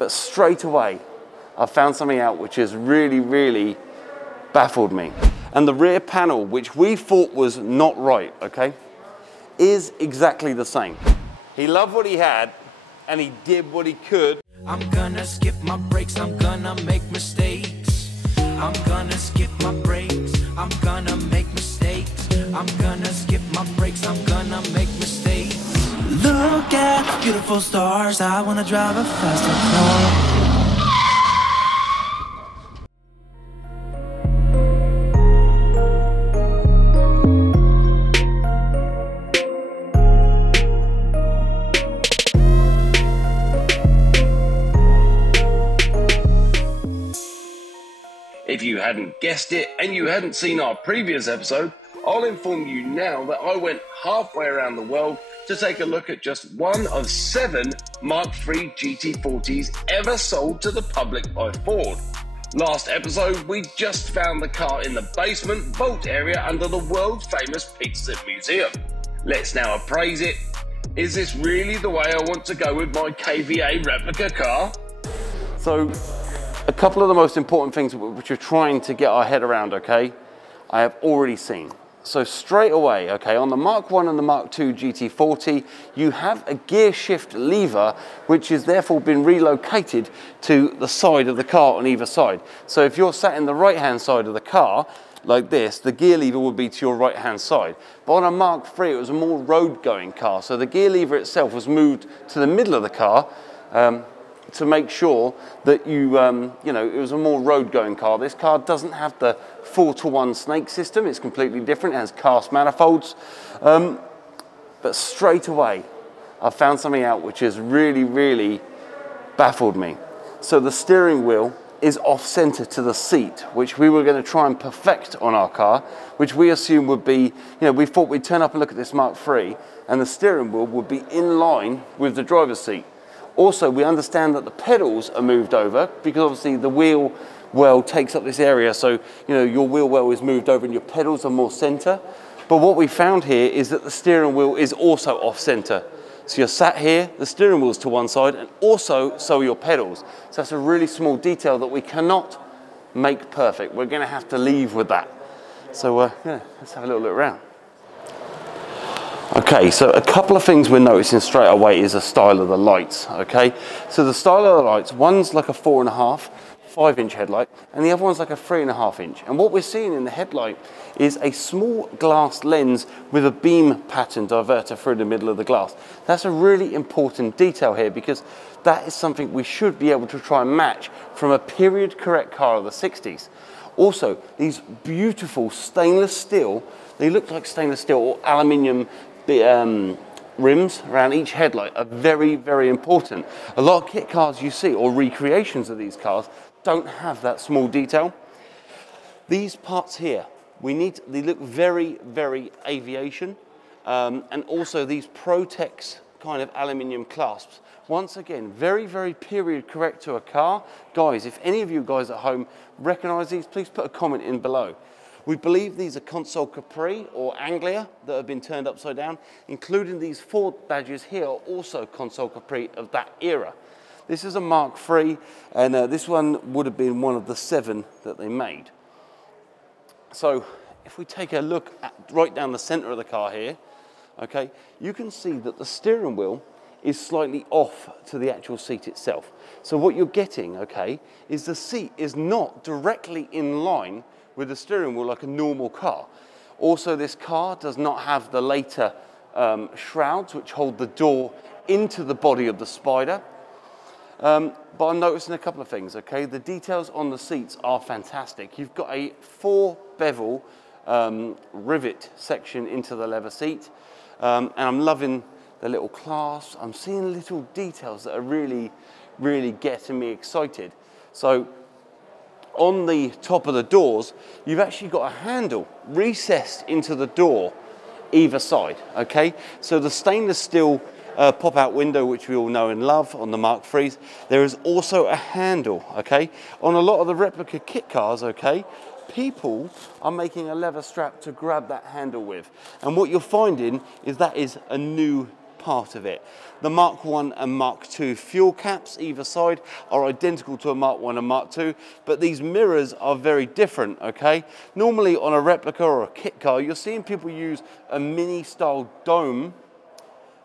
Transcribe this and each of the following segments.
But straight away, I found something out which has really baffled me. And the rear panel, which we thought was not right, okay, is exactly the same. He loved what he had, and he did what he could. I'm gonna skip my breaks, I'm gonna make mistakes. I'm gonna skip my breaks, I'm gonna make mistakes. I'm gonna skip my breaks, I'm gonna make mistakes. Look at the beautiful stars, I wanna drive a faster car. If you hadn't guessed it and you hadn't seen our previous episode, I'll inform you now that I went halfway around the world to take a look at just one of 7 Mark III GT40s ever sold to the public by Ford. Last episode, we just found the car in the basement vault area under the world famous Petersen Museum. Let's now appraise it. Is this really the way I want to go with my KVA replica car? So, a couple of the most important things which we're trying to get our head around, okay, I have already seen. So straight away, okay, on the Mark I and the Mark II GT40, you have a gear shift lever, which has therefore been relocated to the side of the car on either side. So if you're sat in the right-hand side of the car, like this, the gear lever would be to your right-hand side. But on a Mark III, it was a more road-going car. So the gear lever itself was moved to the middle of the car, to make sure that you know, it was a more road-going car. This car doesn't have the 4-to-1 snake system. It's completely different. It has cast manifolds. But straight away, I found something out which has really baffled me. So the steering wheel is off-center to the seat, which we were going to try and perfect on our car, which we assumed would be, you know, we thought we'd turn up and look at this Mark III, and the steering wheel would be in line with the driver's seat. Also, we understand that the pedals are moved over because obviously the wheel well takes up this area. So, you know, your wheel well is moved over and your pedals are more center. But what we found here is that the steering wheel is also off center. So you're sat here, the steering wheel's to one side, and also so are your pedals. So that's a really small detail that we cannot make perfect. We're going to have to leave with that. So yeah, let's have a little look around. Okay, so a couple of things we're noticing straight away is the style of the lights, okay? So the style of the lights, one's like a 4.5, 5-inch headlight, and the other one's like a 3.5 inch. And what we're seeing in the headlight is a small glass lens with a beam pattern diverter through the middle of the glass. That's a really important detail here because that is something we should be able to try and match from a period correct car of the 60s. Also, these beautiful stainless steel, they look like stainless steel or aluminium rims around each headlight are very important. A lot of kit cars you see, or recreations of these cars, don't have that small detail. These parts here, they look very aviation, and also these Protex kind of aluminium clasps. Once again, very period correct to a car. Guys, if any of you guys at home recognize these, please put a comment in below. We believe these are console Capri or Anglia that have been turned upside down, including these Ford badges here are also console Capri of that era. This is a Mark III, and this one would have been one of the 7 that they made. So if we take a look at right down the center of the car here, okay, you can see that the steering wheel is slightly off to the actual seat itself. So what you're getting, okay, is the seat is not directly in line with the steering wheel like a normal car. Also, this car does not have the later shrouds which hold the door into the body of the Spider. But I'm noticing a couple of things, okay? The details on the seats are fantastic. You've got a 4-bevel rivet section into the leather seat, and I'm loving the little clasps. I'm seeing little details that are really getting me excited. So on the top of the doors, you've actually got a handle recessed into the door either side, okay? So the stainless steel pop-out window, which we all know and love on the Mark IIIs, there is also a handle, okay? On a lot of the replica kit cars, okay, people are making a leather strap to grab that handle with. And what you're finding is that is a new part of it. The Mark 1 and Mark 2 fuel caps either side are identical to a Mark 1 and Mark 2, but these mirrors are very different, okay? Normally on a replica or a kit car, you're seeing people use a mini style dome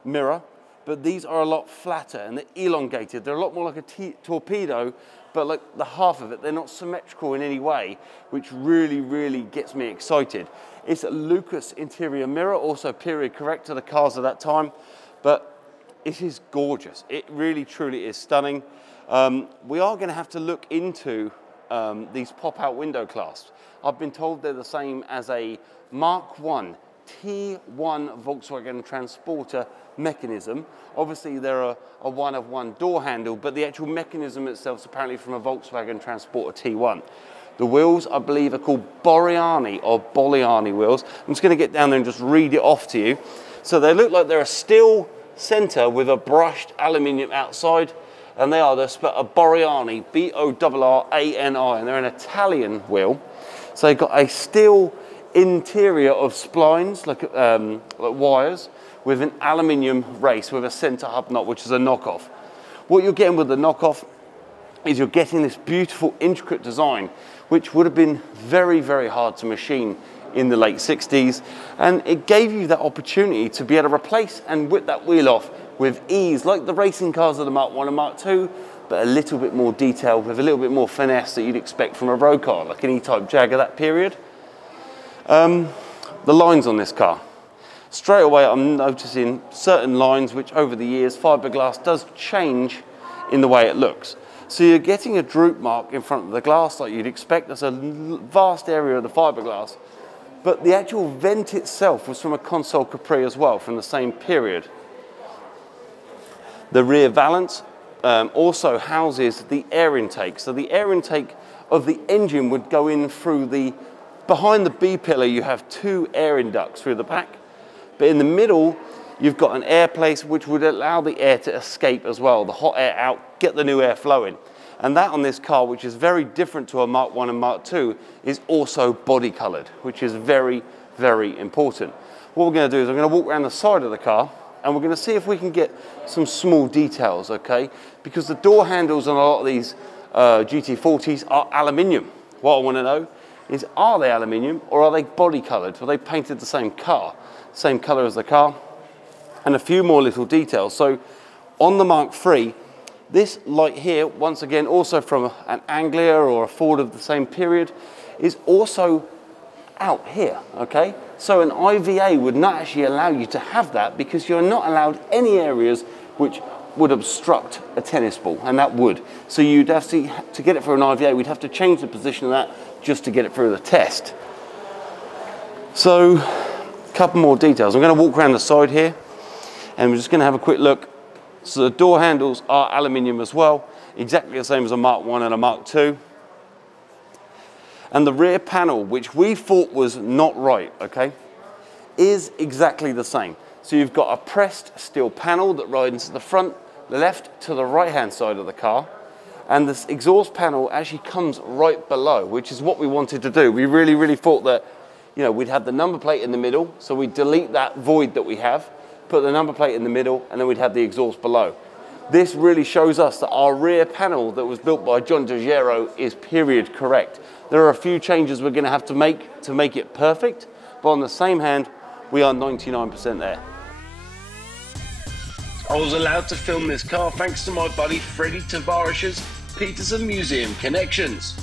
mirror, but these are a lot flatter and they're elongated. They're a lot more like a torpedo, but like the half of it, they're not symmetrical in any way, which really, really gets me excited. It's a Lucas interior mirror, also period correct to the cars of that time, but it is gorgeous. It really, truly is stunning. We are going to have to look into these pop-out window clasps. I've been told they're the same as a Mark 1 T1 Volkswagen Transporter mechanism. Obviously, they're a one-of-one door handle, but the actual mechanism itself is apparently from a Volkswagen Transporter T1. The wheels, I believe, are called Boriani or Boliani wheels. I'm just going to get down there and just read it off to you. So they look like they're a steel center with a brushed aluminium outside, and they are a Boriani, B-O-R-R-A-N-I, and they're an Italian wheel. So they've got a steel interior of splines, like wires, with an aluminium race with a center hub knot, which is a knockoff. What you're getting with the knockoff is you're getting this beautiful, intricate design, which would have been very, very hard to machine in the late 60s, and it gave you that opportunity to be able to replace and whip that wheel off with ease, like the racing cars of the Mark 1 and Mark 2, but a little bit more detail with a little bit more finesse that you'd expect from a road car, like an E-Type Jag of that period. The lines on this car. Straight away, I'm noticing certain lines which over the years, fiberglass does change in the way it looks. So you're getting a droop mark in front of the glass like you'd expect. There's a vast area of the fiberglass. But the actual vent itself was from a Console Capri as well, from the same period. The rear valance also houses the air intake. So the air intake of the engine would go in through the, behind the B-pillar you have two air ducts through the back. But in the middle, you've got an air place which would allow the air to escape as well, the hot air out, get the new air flowing. And that on this car, which is very different to a Mark 1 and Mark 2, is also body colored, which is very, very important. What we're going to do is I'm going to walk around the side of the car and we're going to see if we can get some small details, okay? Because the door handles on a lot of these GT40s are aluminium. What I want to know is, are they aluminium or are they body colored? Are they painted the same car, same color as the car? And a few more little details. So on the Mark III, this light here, once again, also from an Anglia or a Ford of the same period, is also out here, okay? So an IVA would not actually allow you to have that because you're not allowed any areas which would obstruct a tennis ball, and that would. So you'd have to get it for an IVA, we'd have to change the position of that just to get it through the test. So, a couple more details. I'm going to walk around the side here, and we're just going to have a quick look. So the door handles are aluminium as well, exactly the same as a Mark 1 and a Mark 2. And the rear panel, which we thought was not right, okay, is exactly the same. So you've got a pressed steel panel that rides to the front, the left to the right-hand side of the car. And this exhaust panel actually comes right below, which is what we wanted to do. We really, really thought that, you know, we'd have the number plate in the middle, so we'd delete that void that we have, put the number plate in the middle, and then we'd have the exhaust below. This really shows us that our rear panel that was built by John DeGiero is period correct. There are a few changes we're going to have to make it perfect, but on the same hand, we are 99% there. I was allowed to film this car thanks to my buddy Freddie Tavarish's Petersen Museum connections.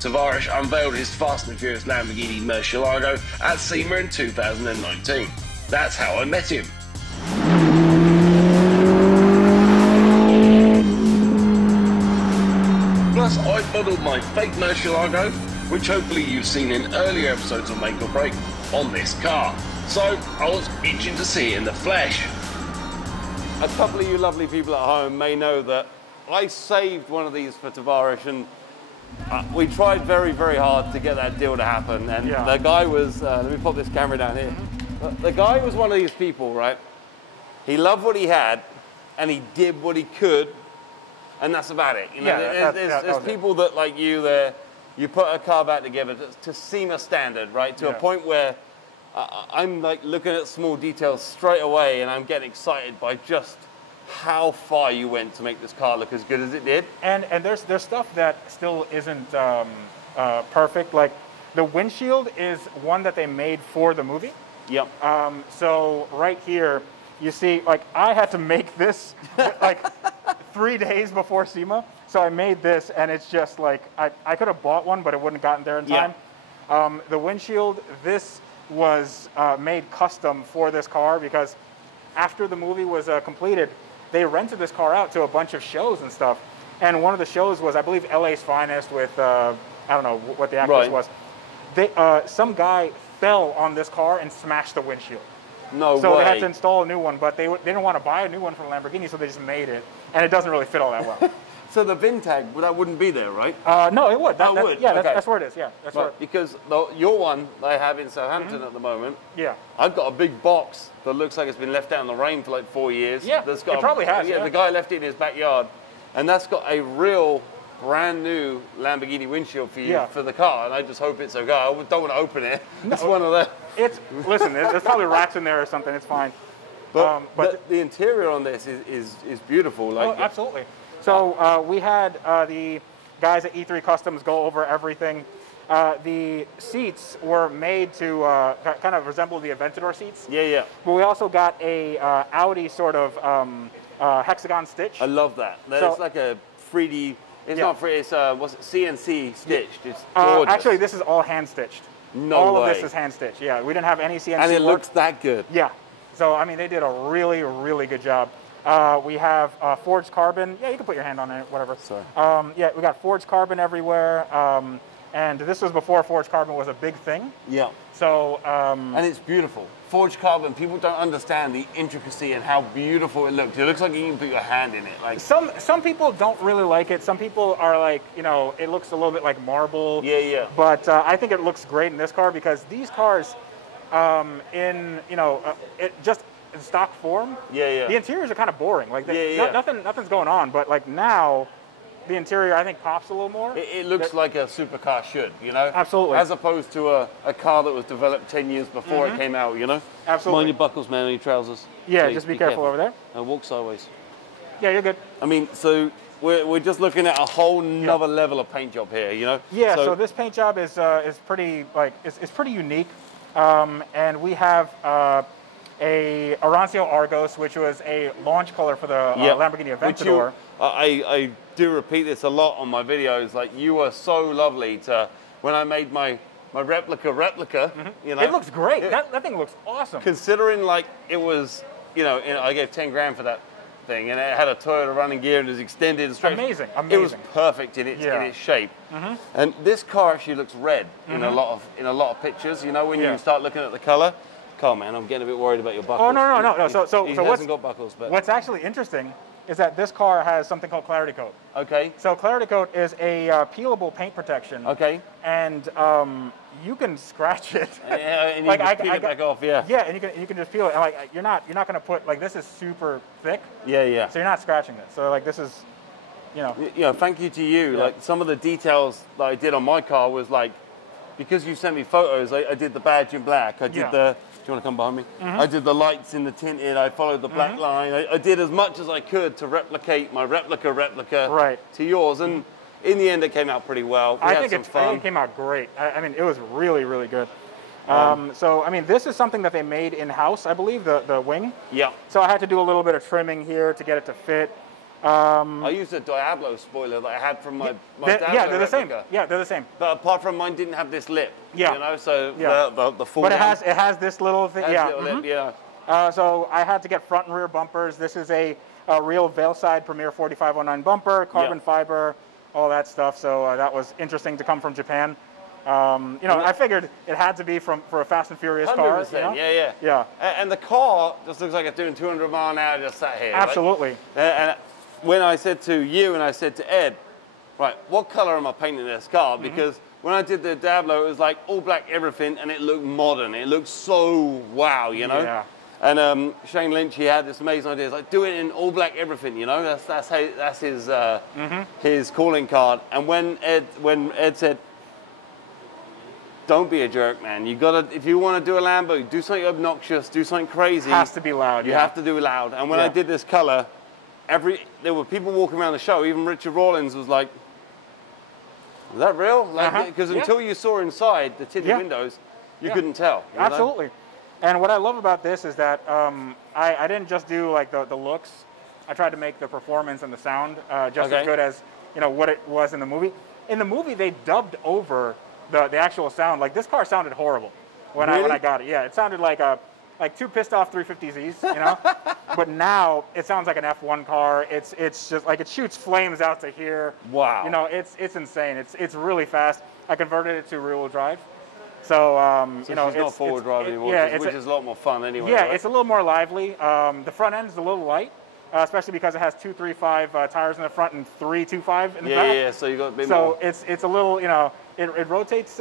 Tavarish unveiled his Fast and Furious Lamborghini Murcielago at SEMA in 2019. That's how I met him. Plus, I modeled my fake Murcielago, which hopefully you've seen in earlier episodes of Make or Break, on this car. So I was itching to see it in the flesh. A couple of you lovely people at home may know that I saved one of these for Tavarish, and we tried very, very hard to get that deal to happen. And the guy was, let me pop this camera down here. The guy was one of these people, right? He loved what he had, and he did what he could, and that's about it. You know, there's people that, like you, you put a car back together to SEMA standard, right? To a point where I'm like looking at small details straight away, and I'm getting excited by just how far you went to make this car look as good as it did. And there's stuff that still isn't perfect. Like the windshield is one that they made for the movie. Yep. So right here, you see, like I had to make this like 3 days before SEMA. So I made this, and it's just like I could have bought one, but it wouldn't have gotten there in time. The windshield, this was made custom for this car because after the movie was completed, they rented this car out to a bunch of shows and stuff. And one of the shows was, I believe, LA's Finest with, I don't know what the actress was. They, some guy fell on this car and smashed the windshield. No way. So they had to install a new one, but they didn't want to buy a new one from Lamborghini, so they just made it. And it doesn't really fit all that well. So the VIN tag, that wouldn't be there, right? No, it would. That would. Yeah, okay. that's where it is. Yeah, that's where. Because your one that I have in Southampton at the moment, I've got a big box that looks like it's been left out in the rain for like 4 years. Yeah, that's got it probably has. Yeah, the guy left it in his backyard, and that's got a real brand new Lamborghini windshield for you for the car, and I just hope it's okay. I don't want to open it. It's one of them. Listen, there's probably rats in there or something. It's fine. But the interior on this is beautiful. Like, absolutely. So we had the guys at E3 Customs go over everything. The seats were made to kind of resemble the Aventador seats. Yeah. But we also got a Audi sort of hexagon stitch. I love that. It's like a 3D. It's not free. It's what's it? CNC stitched. It's gorgeous. Actually, this is all hand stitched. All of this is hand stitched. Yeah, we didn't have any CNC. And it work. looks that good. Yeah. So I mean, they did a really, really good job. We have forged carbon. Yeah, you can put your hand on it, whatever. Sorry. Yeah, we got forged carbon everywhere. And this was before forged carbon was a big thing. Yeah. So. And it's beautiful. Forged carbon, people don't understand the intricacy and how beautiful it looks. It looks like you can put your hand in it. Like some people don't really like it. Some people are like, it looks a little bit like marble. Yeah. But I think it looks great in this car because these cars, just in stock form, the interiors are kind of boring. Like nothing's going on. But like now, the interior I think pops a little more. It looks like a supercar should, Absolutely. As opposed to a car that was developed 10 years before it came out, Absolutely. Mind your buckles, man, on your trousers. Yeah, Please, just be careful over there. And walk sideways. Yeah, you're good. I mean, so we're just looking at a whole nother level of paint job here, Yeah. So this paint job is pretty it's pretty unique, and we have a Arancio Argos, which was a launch color for the Lamborghini Aventador. I do repeat this a lot on my videos. Like, you were so lovely to when I made my replica. It looks great. That thing looks awesome. Considering like it was, I gave 10 grand for that thing, and it had a Toyota running gear and it was extended and straight. Amazing. It was perfect in its shape. And this car actually looks red in a lot of pictures. When you start looking at the color. Carl, man, I'm getting a bit worried about your buckles. Oh no. So he hasn't got buckles, but what's actually interesting is that this car has something called Clarity Coat. Okay. So Clarity Coat is a peelable paint protection. Okay. And you can scratch it. Yeah, and you can peel it back off. Yeah. Yeah, and you can just peel it. And like you're not going to put this is super thick. Yeah. So you're not scratching it. So like this is, thank you to you. Like some of the details that I did on my car was like, because you sent me photos. I did the badge in black. I did the. Do you want to come behind me? I did the lights in the tinted. I followed the black line. I did as much as I could to replicate my replica to yours. And in the end, it came out pretty well. I think it came out great. I mean, it was really, really good. So, I mean, this is something that they made in-house, I believe, the wing. Yeah. So I had to do a little bit of trimming here to get it to fit. I used a Diablo spoiler that I had from my Diablo they're the same. replica. Yeah, they're the same. But apart from mine, didn't have this lip. Yeah. So the full. But it has this little thing. Lip, so I had to get front and rear bumpers. This is a real Veilside Premier 4509 bumper, carbon fiber, all that stuff. So that was interesting to come from Japan. I figured it had to be for a Fast and Furious 100%, car. Yeah. And the car just looks like it's doing 200 miles an hour just sat here. Absolutely. And when I said to you and I said to Ed, right, what color am I painting this car? Because when I did the Diablo, it was like all black everything, and it looked modern. It looked so wow, Yeah. And Shane Lynch, he had this amazing idea. It's like, do it in all black everything, That's his calling card. And when Ed said, don't be a jerk, man. You gotta, if you want to do a Lambo, do something obnoxious, do something crazy. Has to be loud. You have to do loud. And when I did this color, there were people walking around the show. Even Richard Rawlins was like, "Is that real?" Like, because until you saw inside the tinted windows, you couldn't tell. You Absolutely. know? And what I love about this is that I didn't just do like the looks. I tried to make the performance and the sound just as good as what it was in the movie. In the movie, they dubbed over the actual sound. Like this car sounded horrible when I got it. Yeah, it sounded like two pissed off 350Zs, But now it sounds like an F1 car. It's just like it shoots flames out to here. Wow. It's insane. It's really fast. I converted it to rear-wheel drive. So, it's not forward drive anymore, which is a lot more fun anyway. Yeah, right? it's a little more lively. The front end is a little light, especially because it has 235 tires in the front and 325 in the back. Yeah, so you got a bit more. So it's a little, it rotates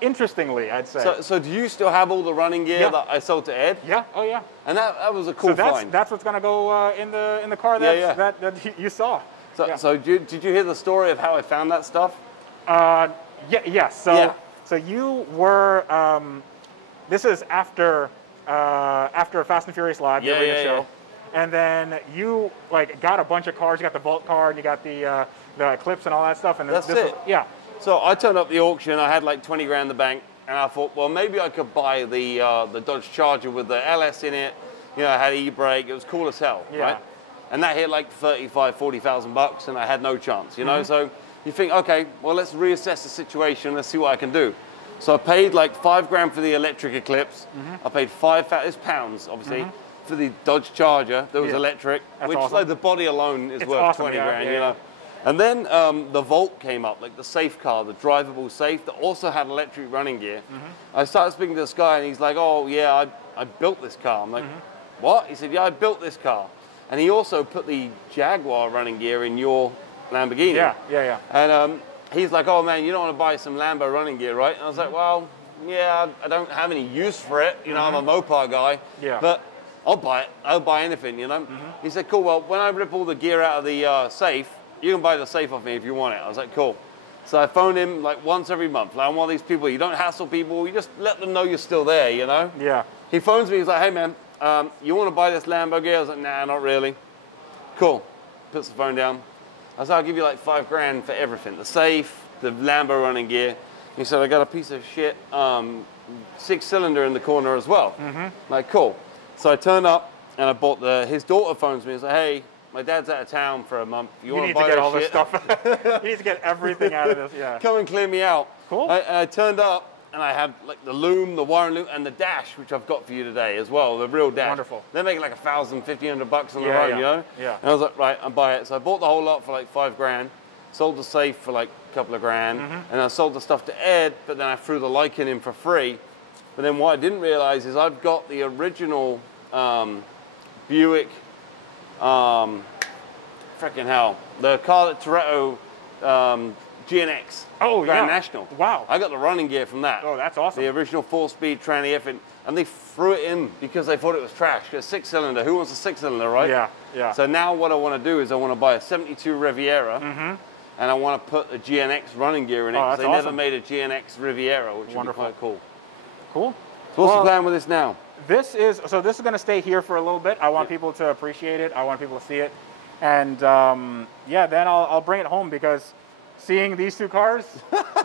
interestingly, I'd say. So do you still have all the running gear that I sold to Ed? Yeah. Oh yeah. And that was a cool find. That's what's gonna go in the car that you saw. So did you hear the story of how I found that stuff? Yes. So you were, this is after Fast and Furious Live, the arena show. And then you got a bunch of cars. You got the Vault car and you got the Eclipse and all that stuff. And That's it. So I turned up the auction. I had like 20 grand in the bank. And I thought, well, maybe I could buy the Dodge Charger with the LS in it. I had e-brake. It was cool as hell, right? And that hit like 35, 40,000 bucks and I had no chance, So you think, okay, well, let's reassess the situation. Let's see what I can do. So I paid like 5 grand for the electric Eclipse. I paid 5,000 pounds, obviously, for the Dodge Charger that was electric, which like the body alone is worth 20 grand, And then the Volt came up, like the safe car, the drivable safe that also had electric running gear. I started speaking to this guy and he's like, oh yeah, I built this car. I'm like, what? He said, yeah, I built this car. And he also put the Jaguar running gear in your Lamborghini. Yeah. And he's like, oh man, you don't want to buy some Lambo running gear, right? And I was like, well, yeah, I don't have any use for it. I'm a Mopar guy. But I'll buy it. I'll buy anything, He said, cool, well, when I rip all the gear out of the safe, you can buy the safe off me if you want it. I was like, cool. So I phoned him like once every month. Like I'm one of these people, you don't hassle people, you just let them know you're still there, Yeah. He phones me, he's like, hey man, you want to buy this Lambo gear? I was like, nah, not really. Cool. Puts the phone down. I said, I'll give you like 5 grand for everything. The safe, the Lambo running gear. He said, I got a piece of shit 6-cylinder in the corner as well. Like, cool. So I turned up and I bought his daughter phones me and said, hey, my dad's out of town for a month. You want to buy get all this this stuff. You need to get everything out of this, Come and clear me out. Cool. I turned up and I have like the loom, the wiring loom, and the dash, which I've got for you today as well, the real dash. Wonderful. They're making like 1,000, 1,500 bucks on the road, Yeah. And I was like, right, I'll buy it. So I bought the whole lot for like 5 grand, sold the safe for like a couple of grand, and I sold the stuff to Ed, but then I threw the Lycan in for free. But then what I didn't realize is I've got the original Buick, freaking hell, the car that Toretto GNX. Grand National. Wow. I got the running gear from that. Oh, that's awesome. The original 4-speed tranny F, and they threw it in because they thought it was trash. It's a 6-cylinder. Who wants a 6-cylinder, right? Yeah. So now what I want to do is I want to buy a 72 Riviera, and I want to put a GNX running gear in it because they never made a GNX Riviera, which would be quite cool. Cool. So what's the plan with this now? This is going to stay here for a little bit. I want people to appreciate it. I want people to see it. And then I'll bring it home because seeing these two cars,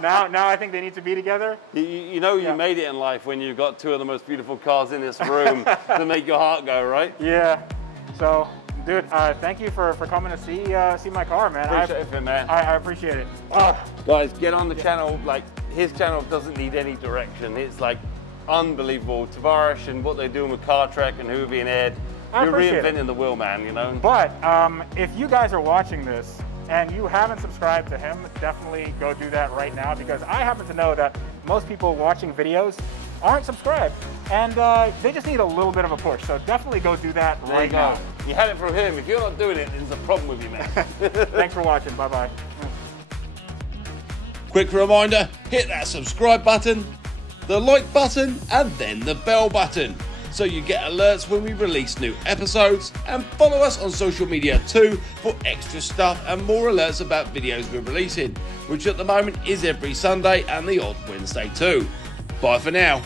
now I think they need to be together. You made it in life when you got 2 of the most beautiful cars in this room to make your heart go, right? Yeah. So, dude, thank you for coming to see my car, man. Appreciate it, man. I appreciate it. Guys, get on the channel. Like, his channel doesn't need any direction. It's like unbelievable. Tavarish and what they're doing with Car Trek and Hoovy and Ed. You're reinventing the wheel, man, But if you guys are watching this and you haven't subscribed to him, definitely go do that right now because I happen to know that most people watching videos aren't subscribed and they just need a little bit of a push. So definitely go do that right now. You had it from him. If you're not doing it, there's a problem with you, man. Thanks for watching. Bye-bye. Quick reminder, hit that subscribe button, the like button, and then the bell button, so you get alerts when we release new episodes, and follow us on social media too for extra stuff and more alerts about videos we're releasing, which at the moment is every Sunday and the odd Wednesday too. Bye for now.